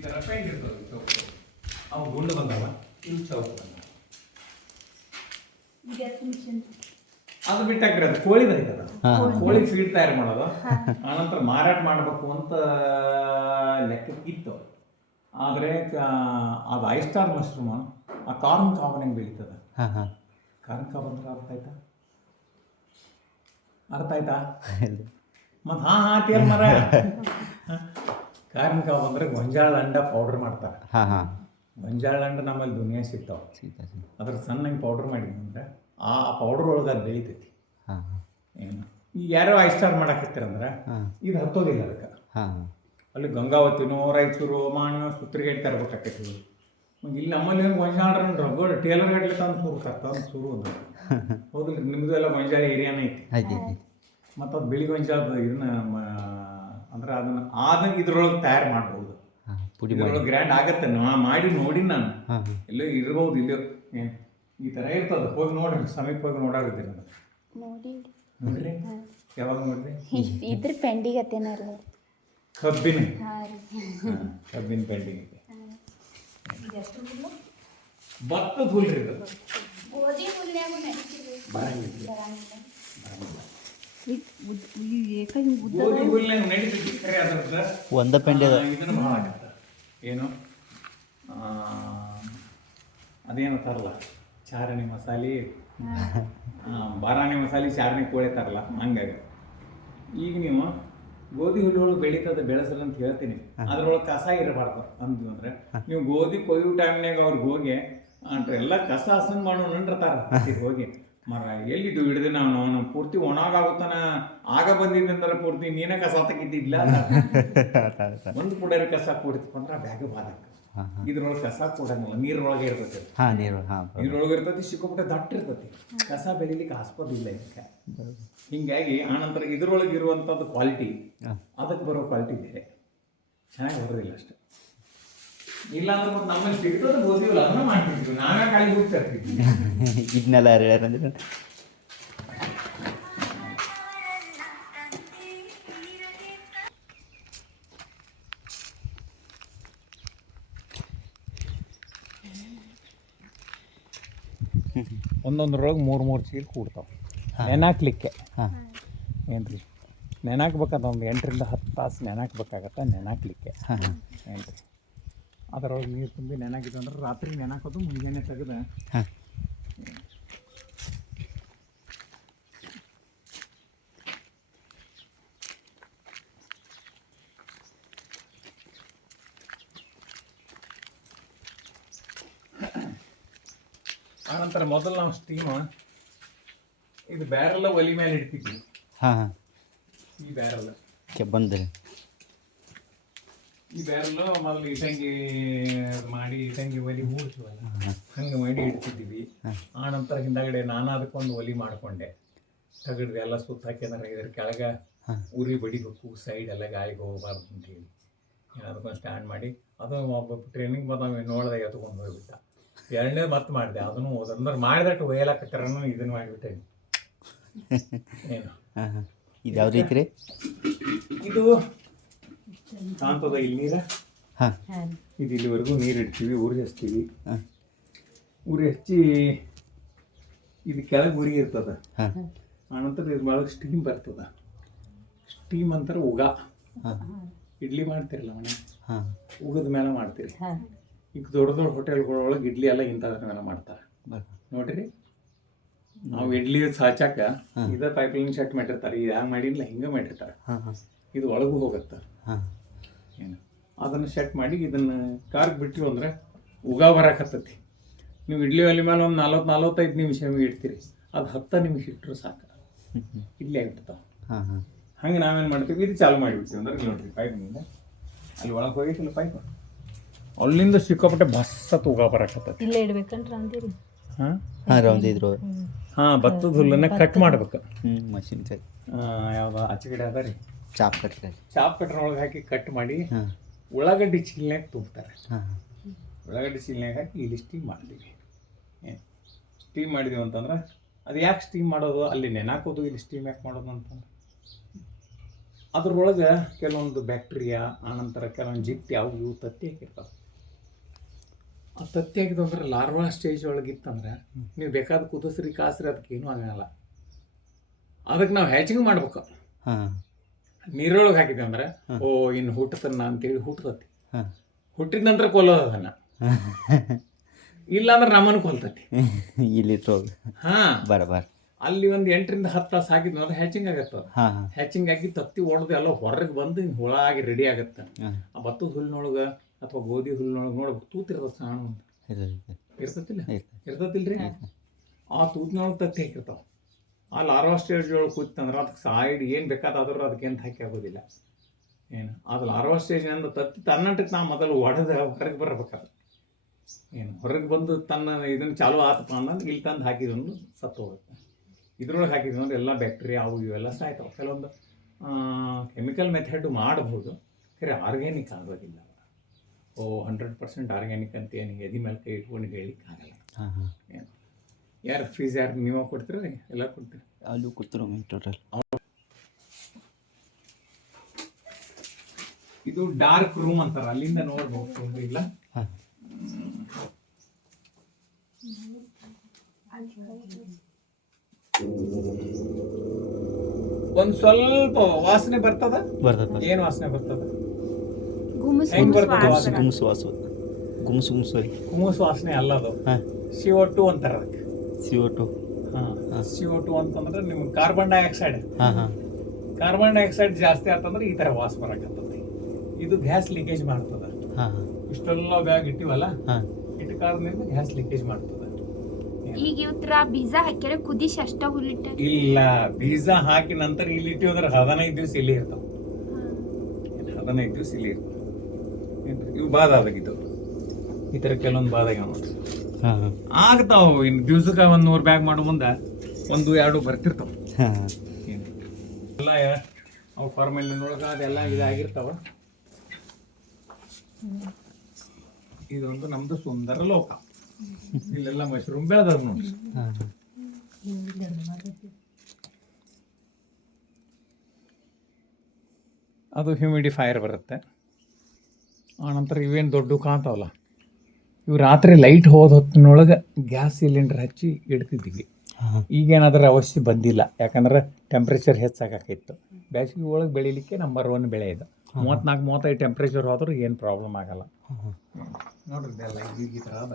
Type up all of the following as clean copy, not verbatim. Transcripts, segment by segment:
ಈ ಥರ ಪೆಂಡ್ ಇರ್ತದೆ ಚೌಕ. ಅವು ಗುಂಡು ಬಂದವ, ಇವು ಚೌಕ ಬಂದವ. ಅದು ಬಿಟ್ಟಾಕ್ರಿ, ಅದು ಕೋಳಿದ ಐತದ, ಕೋಳಿ ಫೀಡ್ ತಯಾರು ಮಾಡೋದು. ಆನಂತರ ಮಾರಾಟ ಮಾಡಬೇಕು ಅಂತ ಲೆಕ್ಕಕ್ಕಿತ್ತು. ಆದರೆ ಅದು 5 ಸ್ಟಾರ್ ಮಶ್ರೂಮ್ ಆ ಕಾರ್ನ್ ಕಾಬನ್ ಹೆಂಗೆ ಬೆಳೀತದ. ಕಾರ್ನ್ ಕಾಬನ್ ಅಂದ್ರೆ ಅರ್ಥ ಆಯ್ತಾ ಮತ್ತು ಹಾಂ ಮರ. ಕಾರ್ನ್ ಕಾಬ್ ಅಂದ್ರೆ ಗೊಂಜಾಳ ಅಂಡ ಪೌಡರ್ ಮಾಡ್ತಾರೆ. ಗೊಂಜಾಳ ಅಂಡ ನಮ್ಮಲ್ಲಿ ದುನಿಯಾ ಸಿಗ್ತಾವೆ. ಅದ್ರ ಸಣ್ಣಗೆ ಪೌಡರ್ ಮಾಡಿದ್ವಿ ಅಂದ್ರೆ ಆ ಪೌಡರ್ ಒಳಗೆ ಅದು ಬೆಳಿತೈತಿ. ಏನು ಈಗ ಯಾರೋ 5 ಸ್ಟಾರ್ ಮಾಡಾಕತ್ತೀರಂದ್ರೆ ಇದು ಹತ್ತೋದಿಲ್ಲ ಅದಕ್ಕೆ. ಅಲ್ಲಿ ಗಂಗಾವತಿನೋ ರಾಯಚೂರು ಮಾಣಿಯೋ ಸುತ್ತರಿಗೇಟ್ ತರಬೇಕಾಕೈತಿ. ಇಲ್ಲಿ ನಮ್ಮಲ್ಲಿ ಏನು ಗೊಂಜಾಳ ರಗೋಡ್ ಟೇಲರ್ ಗಡ್ಲೆ ತಂದು ಸುರು ಅಂದ್ರೆ ಹೌದಿಲ್ಲ. ನಿಮ್ಮದು ಎಲ್ಲ ಗೊಂಜಾಳ ಏರಿಯಾನೇ ಐತಿ. ಮತ್ತು ಅದು ಬಿಳಿ ಗೊಂಜಾಳದ ಇದನ್ನ ಅಂದ್ರೆ ಅದನ್ನ ಇದ್ರೊಳಗೆ ತಯಾರು ಮಾಡ್ಬೋದು. ಇದ್ರೊಳಗೆ ಗ್ರ್ಯಾಂಡ್ ಆಗತ್ತೆ. ಮಾಡಿ ನೋಡಿ ನಾನು ಎಲ್ಲೋ ಇರ್ಬೋದು. ಇಲ್ಲೋ ಏನು ಈ ಥರ ಇರ್ತದೆ. ಹೋಗಿ ನೋಡ್ರಿ, ಸಮೀಪ ಹೋಗಿ ನೋಡಾಗಿದ್ದೀರಿ ನೋಡ್ರಿ. ಯಾವಾಗ ನೋಡ್ರಿ? ಇದ್ರ ಪೆಂಡಿಗೆ ಕಬ್ಬಿನ ಪೆಂಡಿಗೆ ಭತ್ತದ ಹುಲ್ರಿ ಇದು. ಗೋಧಿ ಹುಲ್ನಾಗ ನಡೀತೈತಿ ಖರೆ. ಅದ್ರದ್ದು ಒಂದ ಪೆಂಡೆ ಇದನ್ನು ಭಾಳ ಆಗತ್ತ. ಏನು ಅದೇನು ತರಲ್ಲ, ಚಾರಣಿ ಮಸಾಲೆ, ಬಾರಾಣಿ ಮಸಾಲೆ, ಚಾರಣಿ ಕೋಳಿ ತರಲ್ಲ. ಹಂಗಾಗಿ ಈಗ ನೀವು ಗೋಧಿ ಹುಲ್ಲೊಳಗೆ ಬೆಳೀತದೆ ಬೆಳೆಸ್ರಿ ಅಂತ ಹೇಳ್ತೀನಿ. ಅದ್ರೊಳಗೆ ಕಸ ಇರಬಾರ್ದು ಅಂದ್ವಿ ಅಂದ್ರೆ ನೀವು ಗೋಧಿ ಕೊಯ್ಯೋ ಟೈಮ್ನಾಗ ಅವ್ರಿಗೆ ಹೋಗಿ ಎಲ್ಲ ಕಸ ಹಸನ್ ಮಾಡೋಣಂದಿರ್ತಾರೆ. ಹೋಗಿ ಮರ ಎಲ್ಲಿದ್ದು ಹಿಡಿದು ನಾವು ಪೂರ್ತಿ ಒಣಗಾಗುತ್ತಾನ ಆಗ ಬಂದಿದ್ದಂದ್ರೆ ಪೂರ್ತಿ ನೀನೇ ಕಸ ತೆಗಿದ್ದಿಲ್ಲ. ಒಂದು ಪುಡರಿ ಕಸ ಕೂಡಿತ್ಕೊಂಡ್ರೆ ಬ್ಯಾಗ ಬಾದಕ್ಕೆ. ಇದ್ರೊಳಗೆ ಕಸ ಕೂಡಂಗಿಲ್ಲ, ನೀರೊಳಗೆ ಇರ್ತೈತಿ. ನೀರೊಳಗೆ ಇರ್ತೈತಿ, ಸಿಕ್ಕೋಬಿಟ್ಟೆ ದಟ್ಟ ಇರ್ತೈತಿ. ಕಸ ಬೆಳಿಲಿಕ್ಕೆ ಆಸ್ಪದಿಲ್ಲ ಇದಕ್ಕೆ. ಹಿಂಗಾಗಿ ಆನಂತರ ಇದ್ರೊಳಗೆ ಇರುವಂಥದ್ದು ಕ್ವಾಲಿಟಿ ಅದಕ್ಕೆ ಬರೋ ಕ್ವಾಲಿಟಿ ಬೇರೆ, ಚೆನ್ನಾಗಿ ಬರೋದಿಲ್ಲ ಅಷ್ಟೆ. ಇಲ್ಲಾಂದ್ರೆ ಮತ್ತೆ ನಮ್ಮಲ್ಲಿ ಸಿಗ್ತದೆ ಗೋಧಿವಲ್ಲ, ಅದನ್ನ ಮಾಡ್ತಿದ್ವಿ. ನಾವೇ ಕಾಳಿಗೆ ಹೋಗ್ತಾ ಇರ್ತಿದ್ವಿ. ಇದನ್ನೆಲ್ಲ ಹೇಳ್ಯಾರಂದ್ರೆ ಒಂದೊಂದ್ರೊಳಗೆ 3 ಚೀಲ ಕೂಡ್ತಾವೆ ನೆನಾಕ್ಲಿಕ್ಕೆ. ಏನ್ರಿ ನೆನಾಕ್ಬೇಕಂತ ಒಂದು 8ರಿಂದ 10 ತಾಸು ನೆನಾಕ್ಬೇಕಾಗತ್ತೆ. ನೆನಾಕ್ಲಿಕ್ಕೆ ಏನ್ರಿ ಅದರೊಳಗೆ ನೀರು ತುಂಬಿ ನೆನಾಕಿದ್ದು ಅಂದ್ರೆ ರಾತ್ರಿ ನೆನಾಕೋದು, ಮುಂಜಾನೆ ತೆಗೆದು ಆನಂತರ ಮೊದಲು ನಾವು ಸ್ಟೀಮ್ ಇದು ಬ್ಯಾರೆಲ್ಲ ಒಲಿ ಮೇಲೆ ಇಡ್ತಿದ್ವಿ. ಈ ಬ್ಯಾರೆಲ್ಲ ಬಂದರೆ ಈ ಬ್ಯಾರೆಲ್ಲ ಮೊದಲು ಇಟಂಗಿ ಮಾಡಿ ಇಟಂಗಿ ಒಲಿ ಮೂಡ್ತೀವಲ್ಲ ಹಂಗೆ ಮಾಡಿ ಇಡ್ತಿದ್ದೀವಿ. ಆನಂತರ ಹಿಂದಗಡೆ ನಾನು ಅದಕ್ಕೊಂದು ಒಲಿ ಮಾಡಿಕೊಂಡೆ. ತಗಡ್ದು ಎಲ್ಲ ಸುತ್ತ ಹಾಕಿದ್ರೆ ಇದ್ರ ಕೆಳಗೆ ಉರಿ ಬಡಿಬೇಕು, ಸೈಡ್ ಎಲ್ಲ ಗಾಳಿಗೆ ಹೋಗಬಾರ್ದು ಅಂತೇಳಿ ಅದಕ್ಕೊಂದು ಸ್ಟ್ಯಾಂಡ್ ಮಾಡಿ ಅದು ಒಬ್ಬ ಟ್ರೈನಿಂಗ್ ಬಂದ ನೋಡ್ದೆ ಎತ್ಕೊಂಡು ಹೋಗ್ಬಿಟ್ಟ. 2ನೇ ಮತ್ತೆ ಮಾಡಿದೆ. ಅದನ್ನು ಅಂದ್ರೆ ಮಾಡಿದಟ್ಟು ಒಯ್ಯಲಾಕತ್ತಾರನು ಇದನ್ನು ಮಾಡಿಬಿಟ್ಟೆ. ಏನು ಇದು ಯಾವ ರೀತಿ ರೀ? ಇದು ಕಾಣ್ತದ ಇಲ್ಲಿ ನೀರ. ಇದು ಇಲ್ಲಿವರೆಗೂ ನೀರು ಇಡ್ತೀವಿ, ಉರಿ ಹಚ್ತೀವಿ. ಉರಿ ಹಚ್ಚಿ ಇದು ಕೆಳಗೆ ಉರಿ ಇರ್ತದ. ಆನಂತರ ಇದು ಒಳಗೆ ಸ್ಟೀಮ್ ಬರ್ತದ. ಸ್ಟೀಮ್ ಅಂತಾರೆ ಉಗ. ಇಡ್ಲಿ ಮಾಡ್ತಿರಲ್ಲ ಮನೆ, ಉಗದ ಮೇಲೆ ಮಾಡ್ತೀರಿ. ಈಗ ದೊಡ್ಡ ದೊಡ್ಡ ಹೋಟೆಲ್ಗಳೊಳಗೆ ಇಡ್ಲಿ ಎಲ್ಲ ಇಂಥದ್ರ ಮೇಲೆ ಮಾಡ್ತಾರೆ ನೋಡ್ರಿ. ನಾವು ಇಡ್ಲಿ ಸಾಚಾಕ ಇದೇ ಪೈಪ್ಲೈನ್ ಸೆಟ್ ಮಾಡಿರ್ತಾರೆ. ಇದು ಹ್ಯಾಂಗೆ ಮಾಡಿಲ್ಲ, ಹಿಂಗೆ ಮಾಡಿರ್ತಾರೆ. ಇದು ಒಳಗೂ ಹೋಗುತ್ತೆ. ಏನು ಅದನ್ನು ಸೆಟ್ ಮಾಡಿ ಇದನ್ನು ಕಾರ್ಗೆ ಬಿಟ್ಟಿವಿ ಅಂದರೆ ಉಗ ಬರಾಕತ್ತೈತಿ. ನೀವು ಇಡ್ಲಿ ಒಲೆ ಮೇಲೆ ಒಂದು 40-45 ನಿಮಿಷ ಇಡ್ತೀರಿ, ಅದು 10 ನಿಮಿಷ ಇಟ್ಟರು ಸಾಕು, ಇಡ್ಲಿ ಆಗಿಬಿಡ್ತಾವೆ. ಹಂಗೆ ನಾವೇನು ಮಾಡ್ತೀವಿ, ಇದು ಚಾಲು ಮಾಡಿಬಿಡ್ತೀವಿ ಅಂದ್ರೆ ನೋಡ್ರಿ ಪೈಪ್ನಿಂದ ಅಲ್ಲಿ ಒಳಗೆ ಹೋಗಿಲ್ಲ ಪೈಪ್, ಅಲ್ಲಿಂದ ಸಿಕ್ಕಾಪಟ್ಟೆ ಬಸ್ಸತ್ತು ಉಗ ಬರಾಕತ್ತೈತಿ. ಇಲ್ಲೇ ಇಡ್ಬೇಕಂದ್ರೆ ಅಂದಿರಿ. ಭತ್ತದ ಹುಲ್ಲನ್ನು ಕಟ್ ಮಾಡ್ಬೇಕು. ಮಷಿನ್ ಕೈ ಯಾವ್ದು ಆಚೆಗಡೆ ಅದ ರೀ, ಚಾಪ್ ಕಟ್ರಿ. ಚಾಪ್ ಕಟ್ರೊಳಗೆ ಹಾಕಿ ಕಟ್ ಮಾಡಿ ಉಳ್ಳಾಗಡ್ಡಿ ಚೀಲ್ನಾಗ ತುಂಬ್ತಾರೆ. ಉಳ್ಳಾಗಡ್ಡಿ ಚೀಲ್ನಾಗ ಹಾಕಿ ಇಲ್ಲಿ ಸ್ಟೀಮ್ ಮಾಡ್ತೀವಿ. ಸ್ಟೀಮ್ ಮಾಡಿದೀವಿ ಅಂತಂದ್ರೆ ಅದು ಯಾಕೆ ಸ್ಟೀಮ್ ಮಾಡೋದು, ಅಲ್ಲಿ ನೆನಾಕೋದು, ಇಲ್ಲಿ ಸ್ಟೀಮ್ ಯಾಕೆ ಮಾಡೋದು ಅಂತಂದ್ರೆ ಅದ್ರೊಳಗೆ ಕೆಲವೊಂದು ಬ್ಯಾಕ್ಟೀರಿಯಾ ಆನಂತರ ಕೆಲವೊಂದು ಜಿಟ್ಟಿ ಅವು ಇವು ತತ್ತಿ ಹಾಕಿರ್ತಾವೆ. ಆ ತತ್ತಿ ಹಾಕಿದಂದ್ರೆ ಲಾರ್ವಾ ಸ್ಟೇಜ್ ಒಳಗಿತ್ತಂದ್ರೆ ನೀವು ಬೇಕಾದ ಕುದಿಸ್ರಿ ಕಾಸ್ರಿ ಅದಕ್ಕೆ ಏನೂ ಆಗಲ್ಲ. ಅದಕ್ಕೆ ನಾವು ಹ್ಯಾಚಿಂಗ್ ಮಾಡ್ಬೇಕು. ಹಾಂ ನೀರೊಳಗೆ ಹಾಕಿದ್ವಿ ಅಂದ್ರೆ ಓ ಇನ್ನು ಹುಟ್ಟತನ್ನ ಅಂತೇಳಿ ಹುಟ್ಟತತಿ. ಹಾಂ ಹುಟ್ಟಿದ ನಂತರ ಕೊಲ್ಲೋದು ಅದನ್ನು, ಇಲ್ಲಾಂದ್ರೆ ನಮ್ಮನ್ನು ಕೊಲ್ತತಿ. ಇಲ್ಲಿ ಹೋಗಿ ಹಾಂ ಬರ ಅಲ್ಲಿ ಒಂದು 8 ರಿಂದ 10 ತಾಸು ಹಾಕಿದ್ವಿ ಅಂದ್ರೆ ಹ್ಯಾಚಿಂಗ್ ಆಗತ್ತೆ. ಹಾಂ ಹಾಂ ಹ್ಯಾಚಿಂಗ್ ಆಗಿ ತತ್ತಿ ಹೊಡೆದು ಎಲ್ಲ ಹೊರಗೆ ಬಂದು ಹುಳ ಆಗಿ ರೆಡಿ ಆಗತ್ತೆ. ಹಾಂ ಆ ಭತ್ತದ ಹುಲ್ಲಿನೊಳಗೆ ಅಥವಾ ಗೋಧಿ ಹುಲ್ಲಿನೊಳಗೆ ನೋಡ್ಬೇಕು ತೂತಿರ್ತದೆ ಸಣ್ಣ ಇರ್ತೈತೆ ಇರ್ತತಿಲ್ಲ ಇರ್ತೈತೆ. ಇರ್ತತಿಲ್ರಿ. ಆ ತೂತಿನೊಳಗೆ ತತ್ತಿ ಹಾಕಿರ್ತಾವೆ. ಆ ಲಾರ್ವಾ ಸ್ಟೇಜ್ ಒಳಗೆ ಕೂತಂದ್ರೆ ಅದಕ್ಕೆ ಸೈಡ್ ಏನು ಬೇಕಾದಾದ್ರೂ ಅದಕ್ಕೆ ಏನು ಹಾಕಿ ಆಗೋದಿಲ್ಲ. ಏನು ಅದು ಲಾರ್ವಾ ಸ್ಟೇಜ್ನಿಂದ ತತ್ತಿ ತನ್ನಂಟಕ್ಕೆ ನಾವು ಮೊದಲು ಒಡೆದು ಹೊರಗೆ ಬರಬೇಕಾದ. ಏನು ಹೊರಗೆ ಬಂದು ತನ್ನ ಇದನ್ನು ಚಾಲು ಆತಪ್ಪ ಅನ್ನೋದು ಇಲ್ಲಿ ತಂದು ಹಾಕಿದೊಂದು ಸತ್ತು ಹೋಗುತ್ತೆ. ಇದ್ರೊಳಗೆ ಹಾಕಿದ್ವಿ ಅಂದ್ರೆ ಎಲ್ಲ ಬ್ಯಾಕ್ಟೀರಿಯಾ ಅವು ಇವೆಲ್ಲ ಸಾಯ್ತಾವೆ. ಕೆಲವೊಂದು ಕೆಮಿಕಲ್ ಮೆಥಡ್ ಮಾಡ್ಬೋದು, ಖರೆ ಆರ್ಗ್ಯಾನಿಕ್ ಆಗೋದಿಲ್ಲ. 100% ಆರ್ಗ್ಯಾನಿಕ್ ಅಂತ ಏನು ಎದಿ ಮೇಲೆ ಕೈ ಇಟ್ಕೊಂಡು ಹೇಳಿಕ್ಕೆ ಆಗಲ್ಲ. ಹಾಂ ಹಾಂ ಏನು ಯಾರು ಫೀಸ್ ಯಾರು ನೀವೇ ಕೊಡ್ತೀರಿ? ಎಲ್ಲ ಕೊಡ್ತೀರಿ. ಅಲ್ಲೂ ಕೂತ್ರು ಟೋಟಲ್. ಇದು ಡಾರ್ಕ್ ರೂಮ್ ಅಂತಾರ, ಅಲ್ಲಿಂದ ನೋಡ್ಬೋದು. ಇಲ್ಲ ಹಾಂ ಒಂದ್ ಸ್ವಲ್ಪ ವಾಸನೆ ಬರ್ತದ. ಬರ್ತದೆ. ಏನ್ ವಾಸನೆ ಬರ್ತದ? ಗುಮಸ್ ಹೆಂಗ್ ಬರ್ತದ ಗುಮಸ್ ವಾಸನೆ? ಗುಮ್ಸು ವಾಸು ಗುಮ್ಸು ಗುಮ್ಸರಿ. ಹುಮ್ಮಸ್ ವಾಸನೆ ಅಲ್ಲ ಅದು. ಹಾಂ CO2 ಅಂತಾರ ಅದಕ್ಕೆ. CO2. CO2 ಅಂತಂದ್ರೆ ನಿಮ್ಗೆ ಕಾರ್ಬನ್ ಡೈಆಕ್ಸೈಡ್. ಹಾಂ ಹಾಂ ಕಾರ್ಬನ್ ಡೈಆಕ್ಸೈಡ್ ಜಾಸ್ತಿ ಆತಂದ್ರೆ ಈ ತರ ವಾಸ ಬರಕತ್ತೈತಿ. ಇದು ಗ್ಯಾಸ್ ಲೀಕೇಜ್ ಮಾಡ್ತದ. ಹಾಂ ಇಷ್ಟೆಲ್ಲ ಬ್ಯಾಗ್ ಇಟ್ಟಿವಲ್ಲ, ಹಾಂ ಇಟ್ಟ ಕಾರಣದಿಂದ ಗ್ಯಾಸ್ ಲೀಕೇಜ್ ಮಾಡ್ತದ. ಈಗ ಇವತ್ರ ಬೀಜ ಹಾಕ್ಯಾರ ಕುದಿಸಿ ಅಷ್ಟ ಹುಲ್ಲಿಟ್ಟ. ಇಲ್ಲ, ಬೀಜ ಹಾಕಿ ನಂತರ ಇಲ್ಲಿ ಇಟ್ಟಿವಂದ್ರೆ 15 ದಿವಸ ಇಲ್ಲಿ ಇರ್ತಾವ. 15 ದಿವಸ ಇಲ್ಲಿ ಇರ್ತಾವ. ಇವು ಬಾದ ಆದಾಗಿದ್ದು ಈ ತರ ಕೆಲವೊಂದು ಬಾದಾಗ್ಯಾವ ನೋಡ್ರಿ. ಹಾಂ ಹಾಂ ಆಗ್ತಾವ. ಇನ್ನು ದಿವ್ಸಕ್ಕೆ 100 ಬ್ಯಾಗ್ ಮಾಡೋ ಮುಂದೆ 1-2 ಬರ್ತಿರ್ತಾವ. ಹಾಂ ಎಲ್ಲ ಅವು ಫಾರ್ಮಲ್ಲಿನೊಳಗೆ ಅದೆಲ್ಲ ಇದಾಗಿರ್ತಾವ. ಇದೊಂದು ನಮ್ದು ಸುಂದರ ಲೋಕ. ಇಲ್ಲೆಲ್ಲ ಮಶ್ರೂಮ್ ಬೆಳೆದವ್ ನೋಡಿ. ಹಾಂ ಅದು ಹ್ಯೂಮಿಡಿಫೈಯರ್ ಬರುತ್ತೆ. ಆನಂತರ ಇವೇನು ದೊಡ್ಡ ಕಾಣ್ತಾವಲ್ಲ, ಇವು ರಾತ್ರಿ ಲೈಟ್ ಹೋದ ಹೊತ್ತಿನೊಳಗೆ ಗ್ಯಾಸ್ ಸಿಲಿಂಡರ್ ಹಚ್ಚಿ ಇಡ್ತಿದ್ದೀವಿ. ಹಾಂ ಈಗೇನಾದ್ರೂ ಅವಶ್ಯ ಬಂದಿಲ್ಲ, ಯಾಕಂದ್ರೆ ಟೆಂಪ್ರೇಚರ್ ಹೆಚ್ಚಾಗಕ್ಕಿತ್ತು. ಬೇಸಿಗೆ ಒಳಗೆ ಬೆಳಿಲಿಕ್ಕೆ ನಂಬರ್ 1 ಬೆಳೆ ಇದು. 34-35 ಟೆಂಪ್ರೇಚರ್ ಹೋದ್ರೂ ಏನು ಪ್ರಾಬ್ಲಮ್ ಆಗಲ್ಲ. ಹಾಂ ನೋಡ್ರಿ ಇದೆಲ್ಲ ಈ ಥರ ಅದ.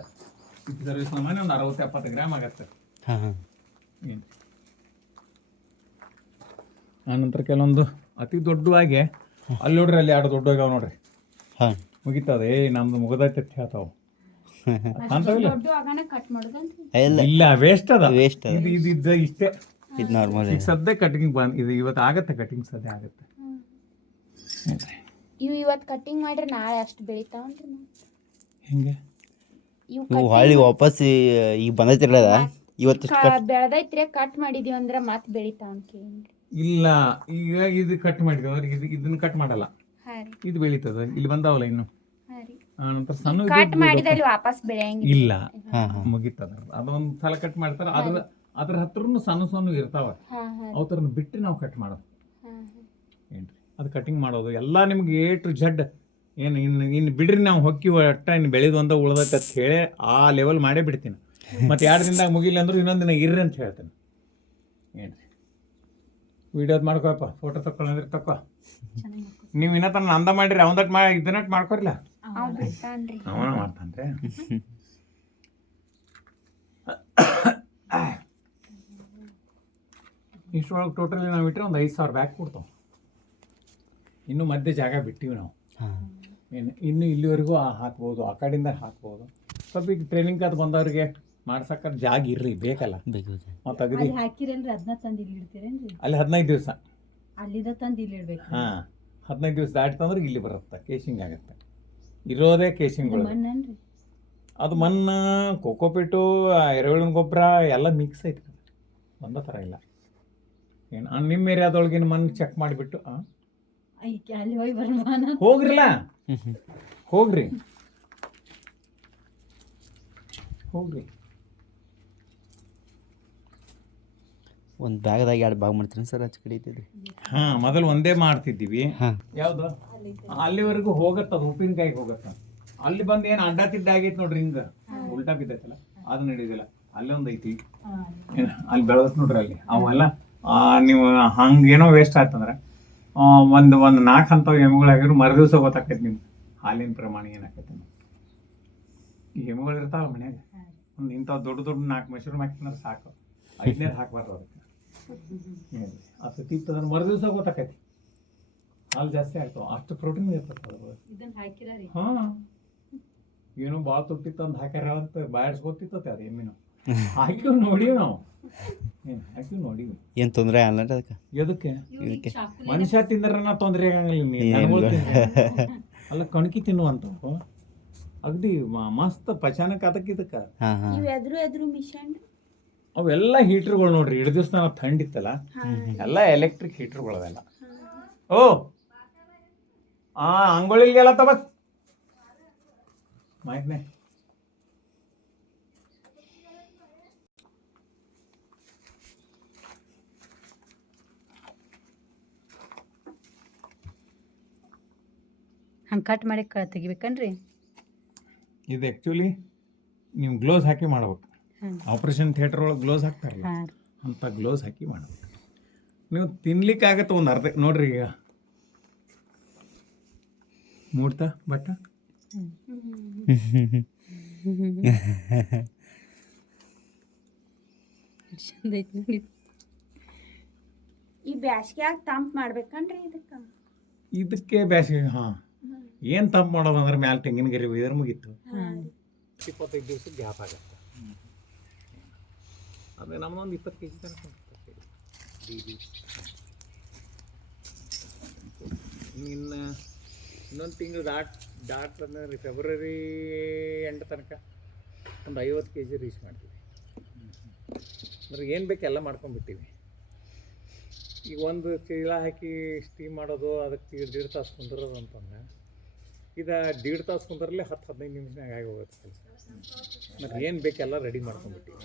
ಇದು ಸರ್ವಿಸ್ ನಮ್ಮನೆ ಒಂದು 60-70 ಗ್ರಾಮ್ ಆಗತ್ತೆ. ಹಾಂ ಹಾಂ ಆನಂತರ ಕೆಲವೊಂದು ಅತಿ ದೊಡ್ಡವಾಗಿ ಅಲ್ಲಿ ನೋಡ್ರಿ, ಅಲ್ಲಿ 2 ದೊಡ್ಡವಾಗ ನೋಡ್ರಿ, ಹಾಂ ಮುಗಿತದೆ. ನಮ್ದು ಮುಗದೈತೆ ಅಂತ ಹೇಳ್ತಾವ. ಕಾಣ್ತಾವಿಲ್ಲ? ದೊಡ್ಡ ಆಗನ ಕಟ್ ಮಾಡೋದನ್ರಿ. ಇಲ್ಲ ಇಲ್ಲ, ವೇಸ್ಟ್ ಅದ. ವೇಸ್ಟ್ ಅದ. ಇದು ಇಷ್ಟೇ. ಇದು ನಾರ್ಮಲ್. ಈಗ ಸದ್ಯ ಕಟಿಂಗ್ ಬಂದ್ ಇದು ಇವತ್ತು ಆಗತ್ತೆ. ಕಟಿಂಗ್ ಸದ್ಯ ಆಗತ್ತೆ. ಇವು ಇವತ್ತು ಕಟ್ಟಿಂಗ್ ಮಾಡ್ರಿ ನಾಳೆ ಅಷ್ಟು ಬೆಳಿತಾವನ್ರಿ. ಹೆಂಗೆ ನೀವು ಹೊಳ್ಳಿ ವಾಪಸ್ ಈಗ ಬಂದೈತಿರಲ್ಲ ಇವತ್ತು ಬೆಳೆದೈತ್ರಿ, ಕಟ್ ಮಾಡಿದೀವಿ ಅಂದ್ರ ಮತ್ ಬೆಳಿತಾವ ಅಂತ ಕೇಳಿನ್ರಿ. ಇಲ್ಲ, ಈಗ ಇದು ಕಟ್ ಮಾಡಿದ್ರೆ ಇದನ್ನ ಕಟ್ ಮಾಡಲ್ಲ. ಹಾ ರೀ ಇದು ಬೆಳೀತದ. ಇಲ್ಲಿ ಬಂದಾವಲ್ಲ ಇನ್ನು. ಹಾ ರೀ ನಂತರ ಸಣ್ಣ ಕಟ್ ಮಾಡಿದಲ್ಲಿ ವಾಪಸ್ ಬೆಳೆಯಂಗಿಲ್ಲ. ಇಲ್ಲ, ಹಾಂ ಹಾಂ ಮುಗಿತದ. ಅದೊಂದು ಸಲ ಕಟ್ ಮಾಡ್ತಾರ. ಅದ್ರ ಹತ್ರನು ಸಣ್ಣ ಇರ್ತಾವ. ಹಾ ಹಾ ಅವತರನ್ನ ಬಿಟ್ಟು ನಾವು ಕಟ್ ಮಾಡೋದು. ಹಾ ಹಾ ಏನ್ರಿ ಅದು ಕಟಿಂಗ್ ಮಾಡೋದು ಎಲ್ಲ ನಿಮ್ಗೆ A to Z. ಏನು ಇನ್ನು ಬಿಡ್ರಿ, ನಾವು ಹೊಕ್ಕಿ ಒಟ್ಟ ಇನ್ನು ಬೆಳೆದು ಅಂತ ಉಳ್ದೈತೆ ಅಂತ ಹೇಳಿ ಆ ಲೆವೆಲ್ ಮಾಡೇ ಬಿಡ್ತೀನಿ. ಮತ್ತು 2 ದಿನದಾಗ ಮುಗಿಲ್ಲ ಅಂದ್ರೂ ಇನ್ನೊಂದು ದಿನ ಇರ್ರಿ ಅಂತ ಹೇಳ್ತೇನೆ. ಏನ್ರಿ ವಿಡಿಯೋದು ಮಾಡ್ಕೋಪ್ಪ, ಫೋಟೋ ತಗೊಳ್ಳಂದ್ರೆ ತಕೋ. ನೀವು ಇನ್ನೂ ತನ್ನ ಅಂದ ಮಾಡಿರಿ, ಅವಂದಟ್ ಮಾಡಿ ಇದನ್ನಟ್ ಮಾಡ್ಕೊರಿಲ್ಲ. ಅವ್ ಬಿಡ್ತಾನ್ರಿ. ಅವನ ಮಾಡ್ತಾನ್ರಿ. ಇಷ್ಟೊಳಗೆ ಟೋಟಲಿ ನಾವು ಇಟ್ಟರೆ ಒಂದು 5,000 ಬ್ಯಾಗ್ ಕೊಡ್ತಾವೆ. ಇನ್ನೂ ಮಧ್ಯೆ ಜಾಗ ಬಿಟ್ಟಿವಿ ನಾವು. ಹಾಂ ಏನು ಇನ್ನು ಇಲ್ಲಿವರೆಗೂ ಹಾಕ್ಬೋದು, ಆ ಕಡೆಯಿಂದ ಹಾಕ್ಬೋದು. ಸ್ವಲ್ಪ ಈಗ ಟ್ರೈನಿಂಗ್ ಅದು ಬಂದವ್ರಿಗೆ ಮಾಡ್ಸಕ್ಕೆ ಜಾಗ ಇರ್ರಿ, ಬೇಕಲ್ಲ. ಬೇಕು ಮತ್ತು ಅಗದಿ ಹಾಕಿರಲ್ರಿ, ಅದನ್ನ ತಂದು ಇಲ್ಲಿ ಇಡ್ತೀರೇನ್ರಿ? ಅಲ್ಲಿ 15 ದಿವಸ. ಅಲ್ಲಿದ ತಂದು ಇಲ್ಲಿ ಇಡ್ಬೇಕು. ಹಾಂ, 15 ದಿವಸ ದಾಟ್ತಂದ್ರೆ ಇಲ್ಲಿ ಬರುತ್ತೆ, ಕೇಸಿಂಗ್ ಆಗುತ್ತೆ. ಇರೋದೇ ಕೇಸಿಂಗ್ಗಳು. ಮಣ್ಣನ್ರಿ ಅದು ಮಣ್ಣು, ಕೋಕೋಪಿಟ್ಟು, ಎರೆಹುಳಿನ ಗೊಬ್ಬರ ಎಲ್ಲ ಮಿಕ್ಸ್ ಐತೆ. ಒಂದೇ ಥರ ಇಲ್ಲ. ಏನು ನಿಮ್ಮ ಏರಿಯಾದೊಳಗಿನ ಮಣ್ಣು ಚೆಕ್ ಮಾಡಿಬಿಟ್ಟು ಅಲ್ಲಿ ಹೋಗಿ ಬರ್ಬಾನ ಹೋಗ್ರಿಲ್ಲ, ಹೋಗ್ರಿ ಹೋಗ್ರಿ. ಒಂದು ಬ್ಯಾಗ್ದಾಗ 2 ಬ್ಯಾಗ್ ಮಾಡ್ತೀನಿ ಸರ್ ಆಚೆ ಕಡೆ ಐತಿದ್ರಿ. ಹಾಂ ಮೊದಲು ಒಂದೇ ಮಾಡ್ತಿದ್ದೀವಿ. ಹಾಂ ಯಾವುದು ಅಲ್ಲಿವರೆಗೂ ಹೋಗತ್ತದ ಉಪ್ಪಿನಕಾಯಿಗೆ ಹೋಗತ್ತ. ಅಲ್ಲಿ ಬಂದು ಏನು ಅಡ್ಡ ತಿಡ್ಡ ಆಗೈತೆ ನೋಡ್ರಿ, ಹಿಂಗೆ ಉಲ್ಟಾ ಬಿದ್ದೈತಲ್ಲ ಅದು ನಡೆಯೋದಿಲ್ಲ. ಅಲ್ಲೇ ಒಂದು ಐತಿ ಏನು ಅಲ್ಲಿ ಬೆಳೆದತ್ ನೋಡ್ರಿ. ಅಲ್ಲಿ ಅವೆಲ್ಲ ನೀವು ಹಂಗೇನೋ ವೇಸ್ಟ್ ಆಯ್ತಂದ್ರೆ ಒಂದು 4 ಹಂತವು ಎಮ್ಮೆಗಳಾಗಿರೋ ಮರು ದಿವಸ ಗೊತ್ತಾಕೈತಿ ನಿಮ್ಗೆ ಹಾಲಿನ ಪ್ರಮಾಣ ಏನಾಕೈತಿ. ಈ ಎಮ್ಮೆಗಳು ಇರ್ತಾವಲ್ಲ ಮನ್ಯಾಗ, ಒಂದು ಇಂಥವು ದೊಡ್ಡ 4 ಮಶ್ರೂಮ್ ಹಾಕಿದ್ರೆ ಸಾಕು, 5ನೇದು ಹಾಕ್ಬಾರ್ದು ಅದಕ್ಕೆ. ಅದು ತಿತ್ತಂದ್ರೆ ಮರು ದಿವಸ ಗೊತ್ತಾಕೈತಿ ಹಾಲು ಜಾಸ್ತಿ ಆಗ್ತಾವ, ಅಷ್ಟು ಪ್ರೋಟೀನ್ ಇರ್ತದೆ. ಇದನ್ನ ಹಾಕಿರ ರೀ. ಹಾಂ ಏನೋ ಭಾಳ ತುಟ್ಟಿತ್ತು ಅಂತ ಹಾಕ್ಯಾರ ಅಂತ ಬಾಯಿಸ್ಕೊತಿತ್ತತೆ ಅದು ಎಮ್ಮಿನ. ಹಾಕಿವ್ ನೋಡೀವಿ ನಾವು, ಏನು ಹಾಕಿವ್ ನೋಡೀವಿ. ಏನು ತೊಂದರೆ ಆಗಲ್ಲ ಅದಕ್ಕೆ? ಎದಕ್ಕೆ ಇದಕ್ಕೆ ಮನುಷ್ಯ ತಿಂದ್ರೆ ತೊಂದರೆ ಆಗಂಗಿಲ್ಲ. ಅಲ್ಲ ಕಣ್ಕಿ ತಿನ್ನುವಂಥವು ಅಗದಿ ಮಸ್ತ್ ಪಚಾನಕ ಅದಕ್ಕೆ ಇದಕ್ಕೆ. ಹಾಂ ಹಾಂ ಇವು ಎದ್ರು ಮಿಷನ್ ಅವೆಲ್ಲ ಹೀಟ್ರ್ಗಳು ನೋಡ್ರಿ. 2 ದಿವಸ ನಾವು ಥಂಡಿತ್ತಲ್ಲ, ಎಲ್ಲ ಎಲೆಕ್ಟ್ರಿಕ್ ಹೀಟ್ರ್ಗಳು ಅವೆಲ್ಲ. ಓ ಅಂಗೋಳಿಗೆಲ್ಲ ತಬಕ್ ಮಾಹಿತ್ನೇ. ಹಂಗೆ ಕಟ್ ಮಾಡಿ ತೆಗಿಬೇಕನ್ರಿ? ಇದು ಆ್ಯಕ್ಚುಲಿ ನೀವು ಗ್ಲೌಸ್ ಹಾಕಿ ಮಾಡ್ಬೇಕು. ಆಪ್ರೇಷನ್ ಥಿಯೇಟರ್ ಒಳಗೆ ಗ್ಲೌಸ್ ಹಾಕ್ತಾರಲ್ಲ, ಅಂತ ಗ್ಲೌಸ್ ಹಾಕಿ ಮಾಡ್ಬೇಕು. ನೀವು ತಿನ್ಲಿಕ್ಕಾಗತ್ತೆ ಒಂದು ಅರ್ಧ ನೋಡ್ರಿ. ಈಗ ಮೂಡ್ತಾ ಬಟ್ಟ ಈ ಬ್ಯಾಸ್ಗ್ಯಾಗ ತಂಪ್ ಮಾಡ್ಬೇಕನ್ರಿ ಇದಕ್ಕೆ ಬೇಸಿಗೆ. ಹಾಂ ಏನು ತಂಪು ಮಾಡೋದು ಅಂದ್ರೆ ಮ್ಯಾಲೆ ತೆಂಗಿನ ಗರಿ ಒಯ್ದರೆ ಮುಗೀತು. 25 ದಿವ್ಸಕ್ಕೆ ಗ್ಯಾಪ್ ಆಗುತ್ತೆ. ಅದೇ ನಮ್ಮದೊಂದು 20 kg ತನಕ ಇನ್ನು ಇನ್ನೊಂದು ತಿಂಗಳು ದಾಟ್ರಿ ಫೆಬ್ರವರಿ ಎಂಡ್ ತನಕ ಒಂದು 50 kg ರೀಚ್ ಮಾಡ್ತೀವಿ. ಅಂದ್ರೆ ಏನು ಬೇಕು ಎಲ್ಲ ಮಾಡ್ಕೊಂಡ್ಬಿಟ್ಟಿವಿ. ಈಗ ಒಂದು ಚೀಲ ಹಾಕಿ ಸ್ಟೀಮ್ ಮಾಡೋದು, ಅದಕ್ಕೆ 1.5 ತಾಸು ಕುಂದಿರೋದು ಅಂತಂದ್ರೆ ಇದು 1.5 ತಾಸು ಕುಂದ್ರಲ್ಲೇ 10-15 ನಿಮಿಷನಾಗ ಆಗಿ ಹೋಗುತ್ತೆ ಕೆಲಸ. ಮತ್ತು ಏನು ಬೇಕೆಲ್ಲ ರೆಡಿ ಮಾಡ್ಕೊಂಡ್ಬಿಟ್ಟಿವಿ.